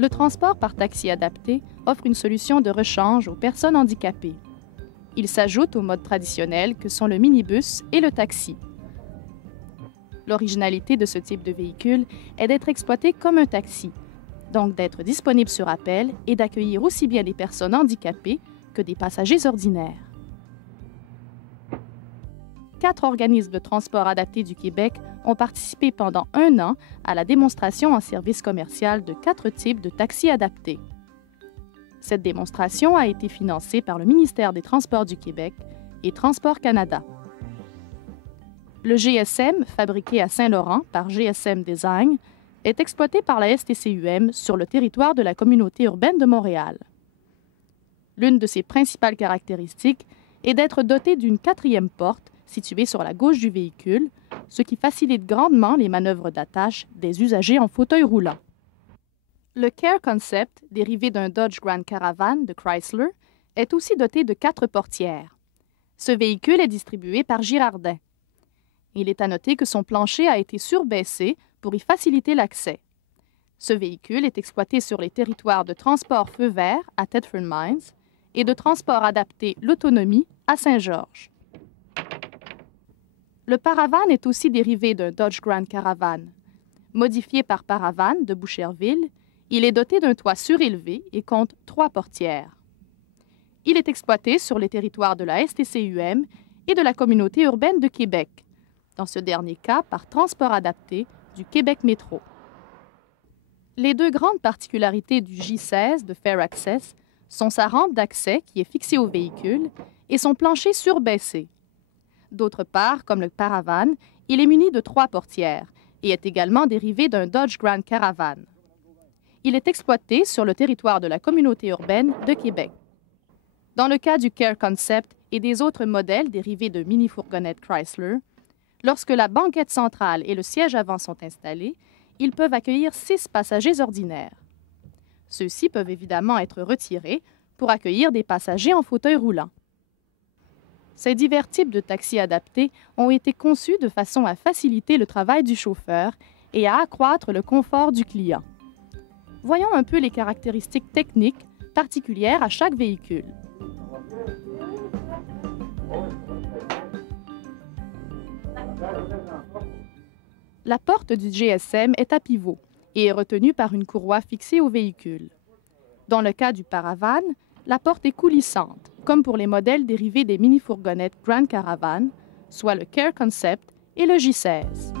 Le transport par taxi adapté offre une solution de rechange aux personnes handicapées. Il s'ajoute aux modes traditionnels que sont le minibus et le taxi. L'originalité de ce type de véhicule est d'être exploité comme un taxi, donc d'être disponible sur appel et d'accueillir aussi bien des personnes handicapées que des passagers ordinaires. 4 organismes de transport adapté du Québec ont participé pendant 1 an à la démonstration en service commercial de 4 types de taxis adaptés. Cette démonstration a été financée par le ministère des Transports du Québec et Transport Canada. Le GSM, fabriqué à Saint-Laurent par GSM Design, est exploité par la STCUM sur le territoire de la communauté urbaine de Montréal. L'une de ses principales caractéristiques est d'être doté d'une 4e porte située sur la gauche du véhicule, ce qui facilite grandement les manœuvres d'attache des usagers en fauteuil roulant. Le Care Concept, dérivé d'un Dodge Grand Caravan de Chrysler, est aussi doté de 4 portières. Ce véhicule est distribué par Girardin. Il est à noter que son plancher a été surbaissé pour y faciliter l'accès. Ce véhicule est exploité sur les territoires de transport feu vert à Thetford Mines et de transport adapté l'autonomie à Saint-Georges. Le Paravan est aussi dérivé d'un Dodge Grand Caravan. Modifié par Paravan de Boucherville, il est doté d'un toit surélevé et compte 3 portières. Il est exploité sur les territoires de la STCUM et de la communauté urbaine de Québec, dans ce dernier cas par transport adapté du Québec Métro. Les 2 grandes particularités du J16 de Fair Access sont sa rampe d'accès qui est fixée au véhicule et son plancher surbaissé. D'autre part, comme le Paravan, il est muni de 3 portières et est également dérivé d'un Dodge Grand Caravan. Il est exploité sur le territoire de la communauté urbaine de Québec. Dans le cas du Care Concept et des autres modèles dérivés de mini-fourgonnettes Chrysler, lorsque la banquette centrale et le siège avant sont installés, ils peuvent accueillir 6 passagers ordinaires. Ceux-ci peuvent évidemment être retirés pour accueillir des passagers en fauteuil roulant. Ces divers types de taxis adaptés ont été conçus de façon à faciliter le travail du chauffeur et à accroître le confort du client. Voyons un peu les caractéristiques techniques particulières à chaque véhicule. La porte du GSM est à pivot et est retenue par une courroie fixée au véhicule. Dans le cas du Paravan, la porte est coulissante, comme pour les modèles dérivés des mini-fourgonnettes Grand Caravan, soit le Care Concept et le J16.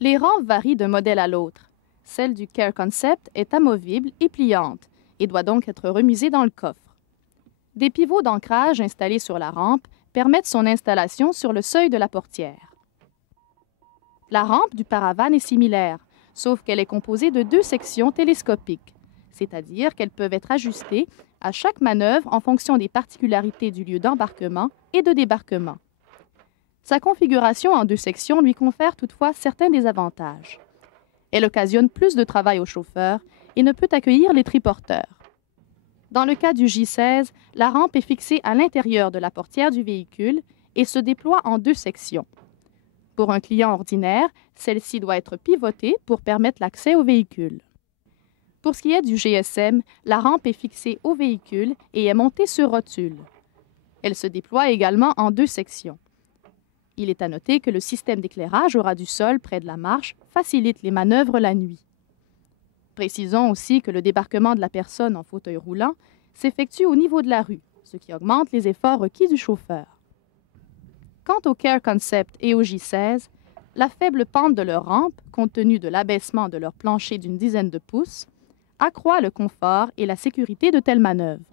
Les rampes varient d'un modèle à l'autre. Celle du Care Concept est amovible et pliante et doit donc être remisée dans le coffre. Des pivots d'ancrage installés sur la rampe permettent son installation sur le seuil de la portière. La rampe du Paravan est similaire, sauf qu'elle est composée de 2 sections télescopiques, c'est-à-dire qu'elles peuvent être ajustées à chaque manœuvre en fonction des particularités du lieu d'embarquement et de débarquement. Sa configuration en 2 sections lui confère toutefois certains désavantages. Elle occasionne plus de travail au chauffeur et ne peut accueillir les triporteurs. Dans le cas du J16, la rampe est fixée à l'intérieur de la portière du véhicule et se déploie en 2 sections. Pour un client ordinaire, celle-ci doit être pivotée pour permettre l'accès au véhicule. Pour ce qui est du GSM, la rampe est fixée au véhicule et est montée sur rotule. Elle se déploie également en 2 sections. Il est à noter que le système d'éclairage au ras du sol près de la marche facilite les manœuvres la nuit. Précisons aussi que le débarquement de la personne en fauteuil roulant s'effectue au niveau de la rue, ce qui augmente les efforts requis du chauffeur. Quant au Care Concept et au J16, la faible pente de leur rampe, compte tenu de l'abaissement de leur plancher d'une dizaine de pouces, accroît le confort et la sécurité de telles manœuvres.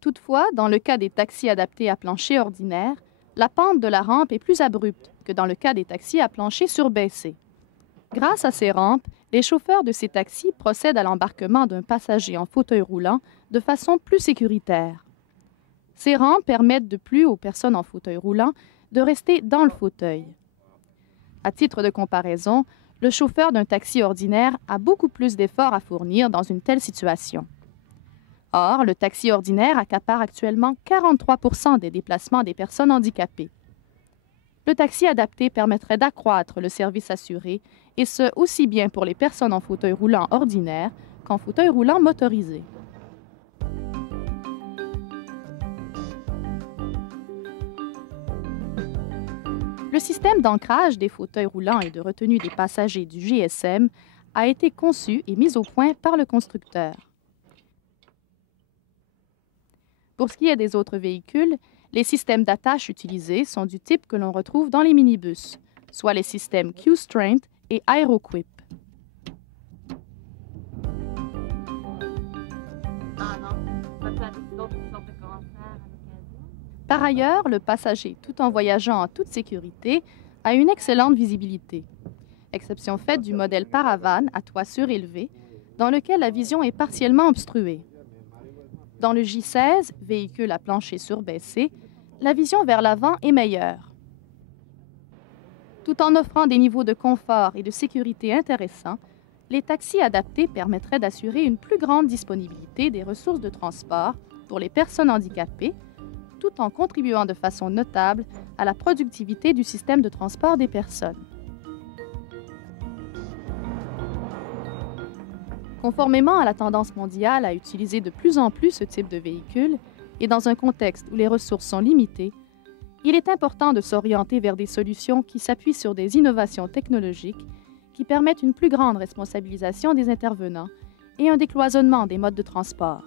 Toutefois, dans le cas des taxis adaptés à plancher ordinaire, la pente de la rampe est plus abrupte que dans le cas des taxis à plancher surbaissé. Grâce à ces rampes, les chauffeurs de ces taxis procèdent à l'embarquement d'un passager en fauteuil roulant de façon plus sécuritaire. Ces rampes permettent de plus aux personnes en fauteuil roulant de rester dans le fauteuil. À titre de comparaison, le chauffeur d'un taxi ordinaire a beaucoup plus d'efforts à fournir dans une telle situation. Or, le taxi ordinaire accapare actuellement 43% des déplacements des personnes handicapées. le taxi adapté permettrait d'accroître le service assuré, et ce, aussi bien pour les personnes en fauteuil roulant ordinaire qu'en fauteuil roulant motorisé. Le système d'ancrage des fauteuils roulants et de retenue des passagers du GSM a été conçu et mis au point par le constructeur. Pour ce qui est des autres véhicules, les systèmes d'attache utilisés sont du type que l'on retrouve dans les minibus, soit les systèmes Q'Strength et AeroQuip. Par ailleurs, le passager, tout en voyageant en toute sécurité, a une excellente visibilité, exception faite du modèle Paravan à toit surélevé, dans lequel la vision est partiellement obstruée. Dans le J16, véhicule à plancher surbaissé, la vision vers l'avant est meilleure. Tout en offrant des niveaux de confort et de sécurité intéressants, les taxis adaptés permettraient d'assurer une plus grande disponibilité des ressources de transport pour les personnes handicapées, tout en contribuant de façon notable à la productivité du système de transport des personnes. Conformément à la tendance mondiale à utiliser de plus en plus ce type de véhicule, et dans un contexte où les ressources sont limitées, il est important de s'orienter vers des solutions qui s'appuient sur des innovations technologiques qui permettent une plus grande responsabilisation des intervenants et un décloisonnement des modes de transport.